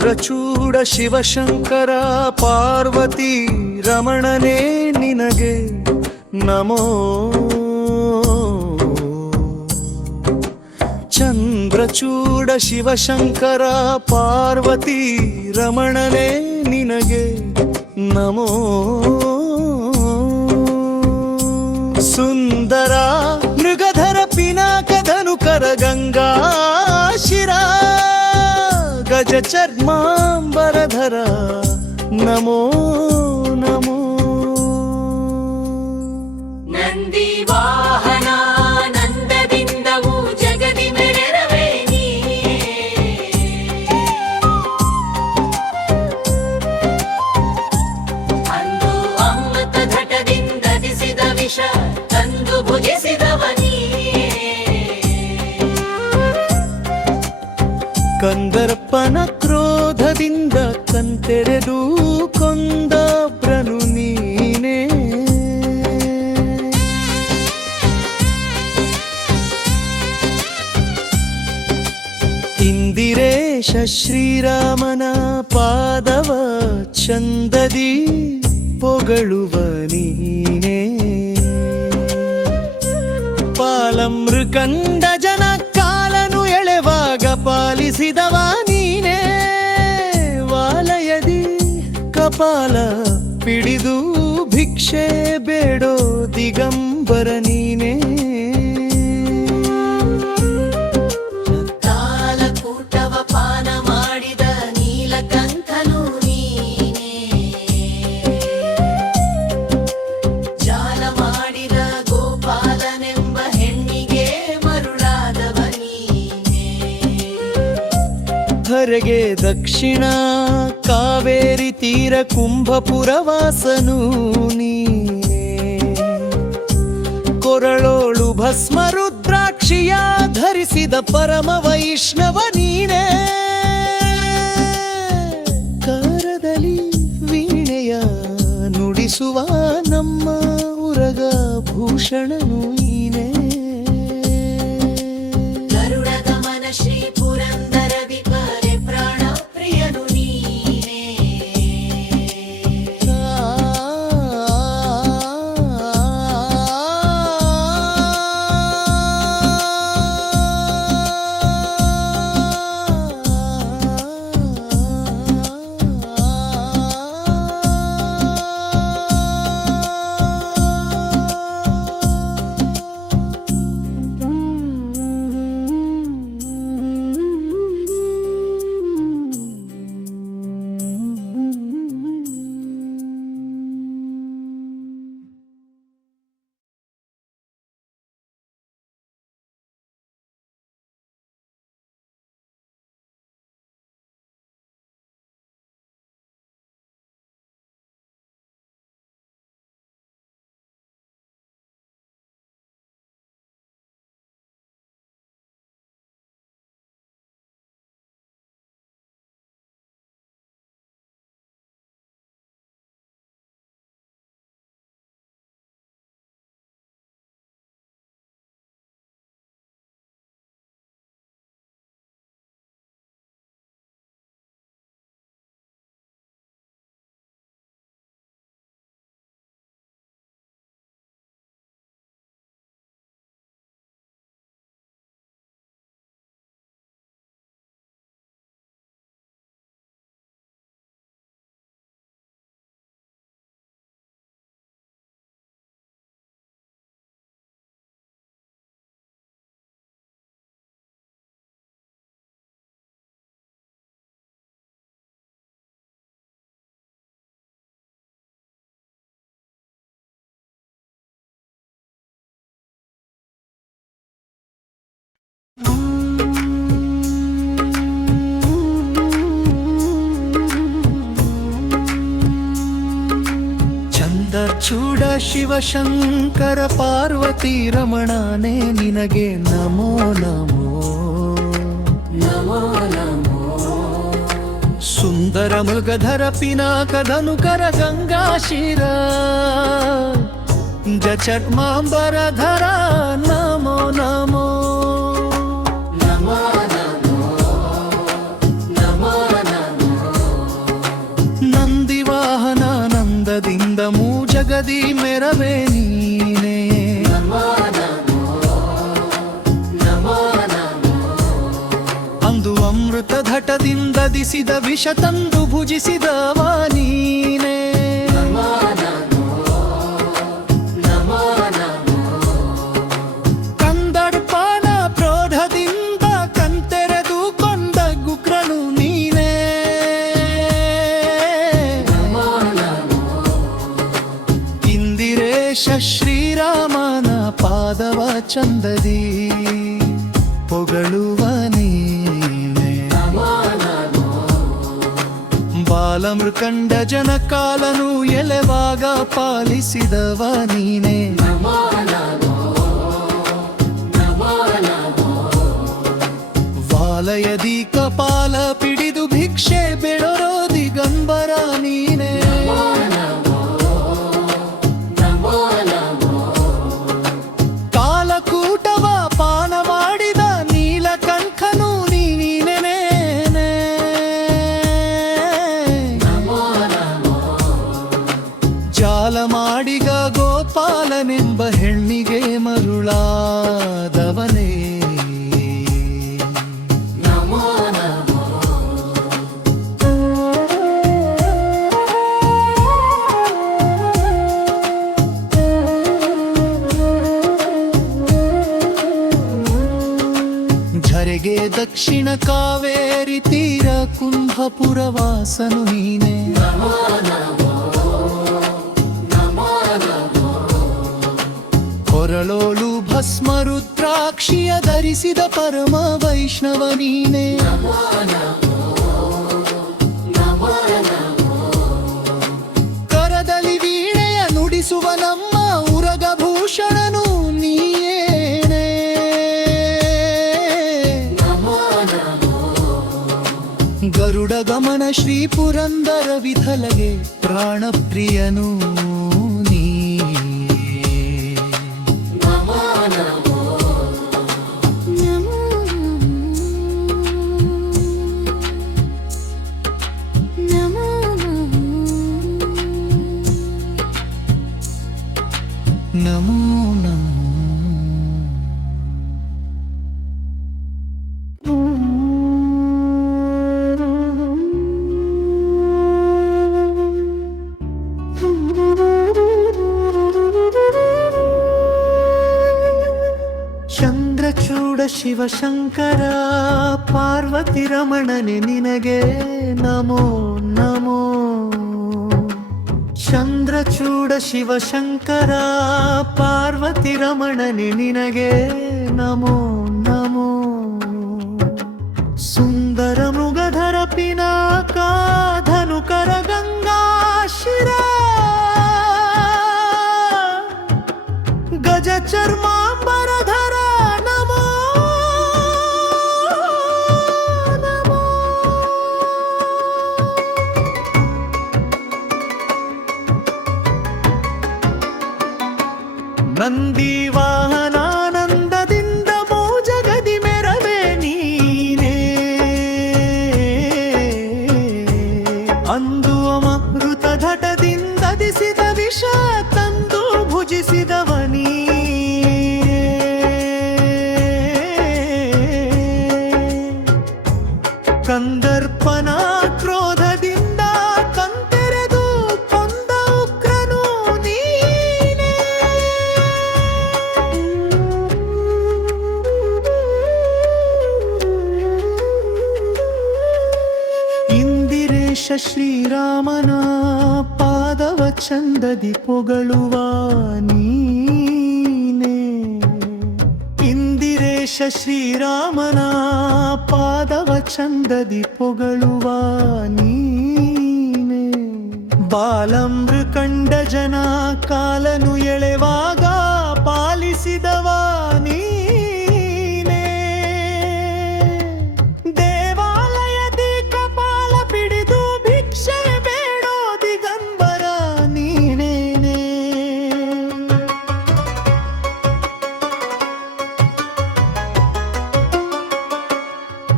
ಚಂದ್ರಚೂಡ ಶಿವಶಂಕರ ಪಾರ್ವತಿ ರಮಣನೇ ನಿನಗೆ ನಮೋ. ಚಂದ್ರಚೂಡ ಶಿವಶಂಕರ ಪಾರ್ವತಿ ರಮಣನೇ ನಿನಗೆ ನಮೋ. ಸುಂದರ ಮೃಗಧರ ಪಿನಾಕ ಧನುಕರ ಗಂಗಾ ಶಿರ ಗಜ ಚರ್ಮಾಂಬರಧರ ನಮೋ ನಮೋ. ನಂದಿ ವಾಹನ ನಂದದಿಂದವು ಜಗದಿ ಮೆರೆರವೇ ನೀನೇ. ಅಂದು ಅಮೃತ ಘಟದಿಂದ ದಿಸಿದ ವಿಷ ತಂದು ಭುಜಿಸಿದವ ನೀನೇ. ಕಂದರ್ಪನ ಕ್ರೋಧದಿಂದ ಕಣ್ತೆರೆದು ಕೊಂದಬ್ರನು ನೀನೇ. ಇಂದಿರೇಶ ಶ್ರೀರಾಮನ ಪಾದವ ಚಂದದಿ ಪೊಗಳುವ ನೀನೇ. ಪಾಲಮೃಕಂಡ ಜನ ಕಾಲನು ಎಳೆವಾಗ ಪಾಲಿಸಿದವ ನೀನೇ. ವಾಲಯದಿ ಕಪಾಲ ಪಿಡಿದು ಭಿಕ್ಷೆ ಬೇಡೋ ದಿಗಂಬರ ನೀನೇ. ಕಾಲಕೂಟವ ಪಾನ ಮಾಡಿದ ನೀಲಕಂಠನು ನೀನೇ. ಜಾಲ ಮಾಡಿದ ಗೋಪಾಲನೆಂಬ ಹೆಣ್ಣಿಗೆ ಮರುಳಾದವ ನೀನೇ. ಧರೆಗೆ ದಕ್ಷಿಣ ಕಾವೇರಿ ತೀರ ಕುಂಭಪುರವಾಸನು ನೀನೇ. ಕೊರಳೋಳು ಭಸ್ಮ ರುದ್ರಾಕ್ಷಿಯ ಧರಿಸಿದ ಪರಮ ವೈಷ್ಣವ ನೀನೇ. ಕರದಲ್ಲಿ ವೀಣೆಯ ನುಡಿಸುವ ನಮ್ಮ ಉರಗ ಭೂಷಣನು ನೀನೇ. ಗರುಡ ಗಮನ ಶ್ರೀ ಪುರಂದರ ವಿಪರೆ ಪ್ರಾಣ ಪ್ರಿಯನು ನೀನೇ. ಚೂಡ ಶಿವಶಂಕರ ಪಾರ್ವತಿ ರಮಣನೇ ನಿನಗೆ ನಮೋ ನಮೋ ನಮೋ ನಮೋ. ಸುಂದರ ಮೃಗಧರ ಪಿನಾಕ ಧನುಕರ ಗಂಗಾ ಶಿರ ಚರ್ಮಾಂಬರಧರ ನಮೋ ನಮೋ. ನಮೋ ನಮೋ ನಮೋ ನಮೋ. ಅಮೃತಘಟದಿಂದದಿಸಿದ ವಿಷ ತಂದು ಭುಜಿಸಿದವ ನೀನೇ. ಕಂದರ್ಪನ ಕ್ರೋಧದಿಂದ ಕಂತೆರೆದು ಕೊಂದ ಉಗ್ರನು ನೀನೇ. ಇಂದಿರೇಶ ಶ್ರೀರಾಮನ ಪಾದವ ಚಂದದಿ ಪೊಗಳುವ ನೀನೇ. ಬಾಲಮೃಕಂಡ ಜನಕಾಲನು ಎಲೆವಾಗ ಪಾಲಿಸಿದವ ನೀನೇ. ವಾಲಯದಿ ಕಪಾಲ ಪಿಡಿದು ಭಿಕ್ಷೆ ಬೆಳರೋ ದಿಗಂಬರ ನೀನೇ. ಕಾಲಕೂಟವ ಪಾನ ಮಾಡಿದ ನೀಲಕಂಠನು ನೀನೇನೇ. ಜಾಲ ಮಾಡಿಗ ಗೋಪಾಲನೆಂಬ ಹೆಣ್ಣಿಗೆ ಮರುಳಾದವನೇ. ಝರೆಗೆ ದಕ್ಷಿಣ ಕಾವೇರಿ ತೀರ ಕುಂಭಪುರ ವಾಸನು ನೀನೇ. ಕೊರಳೋಳು ಭಸ್ಮ ರುದ್ರಾಕ್ಷಿಯ ಧರಿಸಿದ ಪರಮ ವೈಷ್ಣವ ನೀನೇ. ಕರದಲ್ಲಿ ವೀಣೆಯ ನುಡಿಸುವ ನಮ್ಮ ಉರಗಭೂಷಣನು ನೀಯೇನೇ. ಗರುಡ ಗಮನ ಶ್ರೀ ಪುರಂದರ ವಿಠಲಗೆ ಪ್ರಾಣಪ್ರಿಯನು ನೀ. ನಮೋ ನಮೋ. ಚಂದ್ರಚೂಡ ಶಿವಶಂಕರ ಪಾರ್ವತಿ ರಮಣನೆ ನಿನಗೆ ನಮೋ ನಮೋ. ಚಂದ್ರಚೂಡ ಶಿವಶಂಕರ ಪಾರ್ವತಿ ರಮಣನೆ ನಿನಗೆ ನಮೋ ನಮೋ. ಸುಂದರ ಮೃಗಧರ ಪಿನಾಕ ಧನುಕರ ಗಂಗಾ ಶಿರ ಗಜ ಚರ್ಮಾಂಬರಧರ ನಮೋ ನಮೋ. ನಂದಿ ವಾಹನಾನಂದದಿಂದ ಮೋಜಗದಿ ಮೆರವೆ ನೀನೇ. ಅಂದು ಅಮೃತ ಘಟದಿಂದದಿಸಿದ ವಿಷ ತಂದು ಭುಜಿಸಿದವ ನೀನೇ. ಕಂದರ್ಪನ ಕ್ರೋಧದಿಂದ ಕಂತೆರೆದು ಕೊಂದ ಉಗ್ರನು ನೀನೇ. ಇಂದಿರೇಶ ಶ್ರೀರಾಮನ ಪಾದವ ಚಂದದಿ ಪೊಗಳುವ ನೀನೇ. ಇಂದಿರೇಶ ಶ್ರೀರಾಮನ ಪಾದವ ಚಂದದಿ ಪೊಗಳುವ ನೀನೇ. ಬಾಲಮೃಕಂಡ ಜನ ಕಾಲನು ಎಳೆವಾಗ ಪಾಲಿಸಿದವ ನೀನೇ. ದೇವಾಲಯದಿ ಕಪಾಲ ಪಿಡಿದು ಭಿಕ್ಷೆ ಬೇಡೋ ದಿಗಂಬರ ನೀನೇನೇ.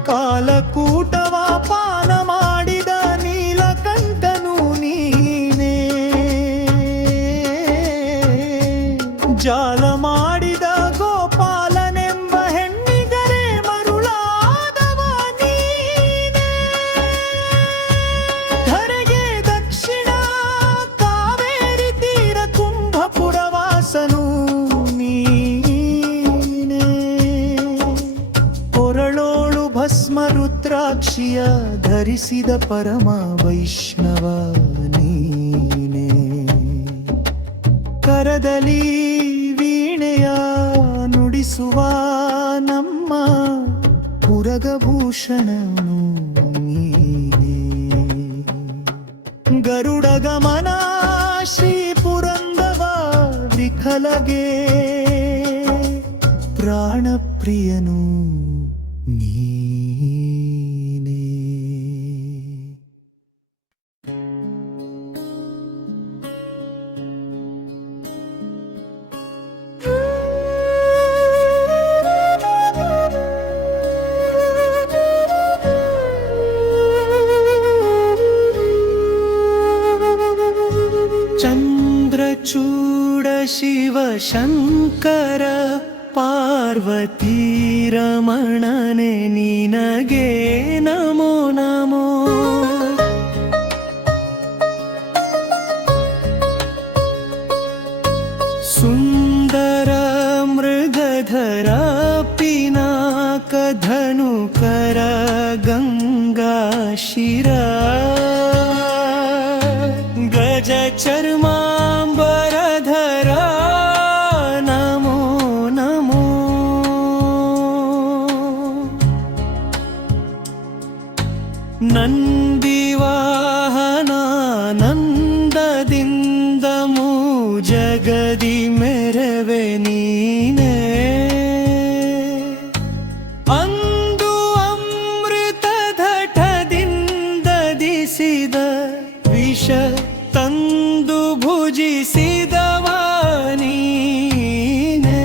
ಕಾಲಕೂಟವ ಪಾನ ಮಾಡಿದ ನೀಲಕಂಠನು ನೀನೇ. ಜಾಲ ಮಾಡಿದ ಗೋಪಾಲನೆಂಬ ಹೆಣ್ಣಿಗರೇ ಮರುಳಾದವ ನೀನೇ. ಭಸ್ಮ ರುದ್ರಾಕ್ಷಿಯ ಧರಿಸಿದ ಪರಮ ವೈಷ್ಣವ ನೀನೇ. ಕರದಲ್ಲಿ ವೀಣೆಯ ನುಡಿಸುವ ನಮ್ಮ ಪುರಗಭೂಷಣನು ನೀನೇ. ಗರುಡ ಗಮನ ಶ್ರೀ ಪುರಂದವ ವಿಠಲಗೆ ಪ್ರಾಣಪ್ರಿಯನು ನೀನೇ. ಚಂದ್ರಚೂಡ ಶಿವ ಶಂಕರ ಪಾರ್ವತಿ ರಮಣನೆ ನಿನಗೆ ನಮೋ ನಮೋ. ಸುಂದರ ಮೃಗಧರ ಪಿನಾಕ ಧನುಕರ ಗಂಗಾ ಶಿರ ಗಜ ಚರ್ಮಾಂಬರಧರ ನಮೋ ನಮೋ. ನಂದಿವಾಹನ ನಂದದಿಂದ ಜಗದಿ ಮೆರವೆ ನೀನೇ. ಅಂದು ಅಮೃತ ಘಟದಿಂದ ದಿಸಿದ ವಿಷ ತಂದು ಭುಜಿಸಿದವ ನೀನೇ.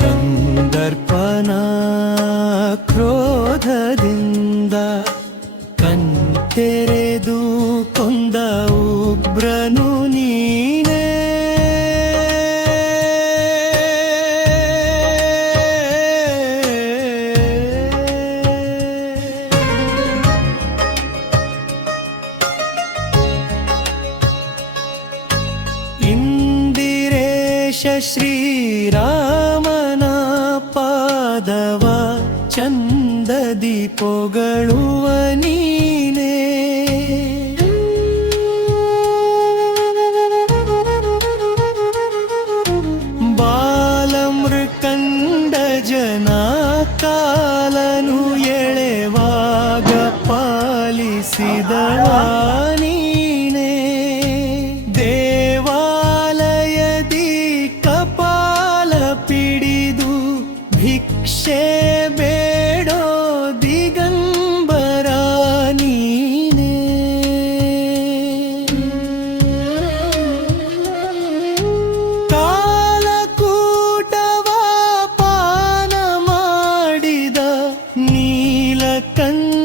ಕಂದರ್ಪನ ಕ್ರೋಧದಿಂದ ಕಣ್ತೆರೆದು ಕೊಂದ ಉಗ್ರನು ನೀನೇ. ಇಂದಿರೇಶ ಶ್ರೀರಾಮನ ಪಾದವ ಚಂದದಿ ಪೊಗಳುವ ನೀನೇ. ಬಾಲಮೃಕಂಡ ಜನ ಕಾಲನು ಎಳೆವಾಗ ಪಾಲಿಸಿದವ ನೀನೇ. ದೇವಾಲಯದಿ ಕಪಾಲ ಪಿಡಿದು ಭಿಕ್ಷೆ ಬೇಡೋ ದಿಗಂಬರ ನೀನೇ. ಕಾಲಕೂಟವ ಪಾನ ಮಾಡಿದ ನೀಲಕಂಠನು